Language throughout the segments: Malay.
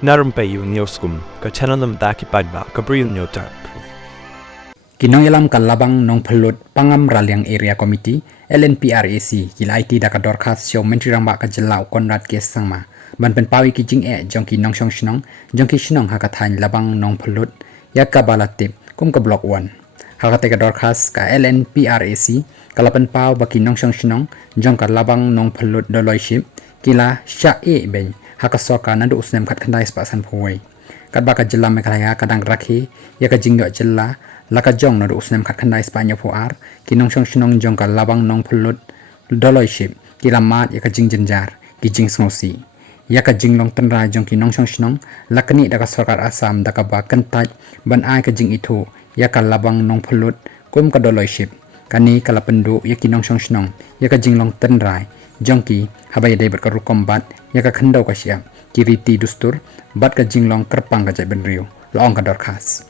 Na Rympei U ka channel nam Daka paidbah ka Bri U Hynñiewtrep. Kinong ilam ka Labang Nongphyllut pangam raliang area committee LNPRAC kila IT Daka Dorkhas show menteri ramba ka jelau konrad ke sangma ban penpawi ki jing jong ki nong shnong jong ki shnong hakathain Labang Nongphyllut Iaka balatip kum ka BLOCK-1 hakate ka Dorkhas ka LNPRAC kala penpaw baki nong shnong jong ka Labang Nongphyllut doloiship kila sha ben hakasoka nadu usnem khat khandai spasan phuai kat baka jilla Meghalaya kadang rakhi ya ka jingyo jilla laka jong nadu usnem khat khandai spanya phuar kinong shnong jong ka Labang Nongphyllut doloiship kila mat ya ka jing jenjar ki jing snosi ya ka jing long tanra jong kinong shnong lakni daka sarkar Assam daka ba kantaj ban ai ka jing itu ya ka Labang Nongphyllut kum ka doloiship kani kala pendu ya kinong shnong ya ka jing long tanrai jongki habai dai bat karu kombat ya ka khandau ka siap kiriti dustur bat ka jinglong kerpang ka jai benriu loong ka Dorkhas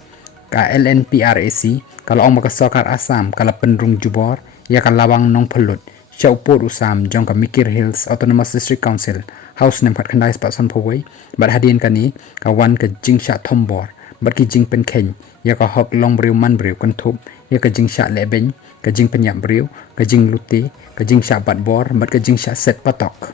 ka LNPRAC ka loong ka sarkar Assam kala pendrung jubor ya ka Labang Nongphyllut chaupur usam jong ka Mikir Hills Autonomous District Council house nem phat khandai spa son phowai bat hadin kani ka wan ka jingsha thombor bat ki jing pen khen ya ka hok long briu man briu kan thup ya ka jingsha lebeng ka jing penyap briu ka jing luti ka jing sha bat bor bat ka jing sha set patok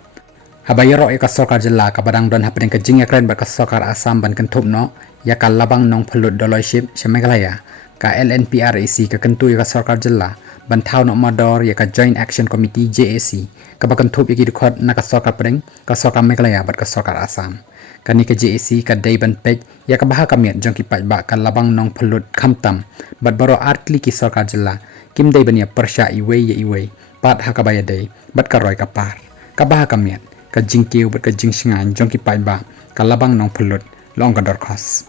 habayro ya ka sarkar jilla ka badang don hapeng ka jing yakren bat ka sarkar Assam ban kan thup no ya ka Labang Nongphyllut doloiship sa Meghalaya ka LNPRAC ka kentu ya ka sarkar jilla ban thau no mador ya ka Joint Action Committee JAC ka bakan thup ya ki dikhot na ka sarkar peng ka sarkar Meghalaya bat ka sarkar Assam kani ka JAC ka day ban pej ya ka baha kamiat jong ki paidbah ka Labang Nongphyllut khamtam bat baroh artli ki sarkar jilla kim day ban ya persha iwei pat hakabaya day bat ka roy ka par ka baha kamiat ka jingkiu bat ka jing shngan jong ki paidbah ka Labang Nongphyllut long ka Dorkhas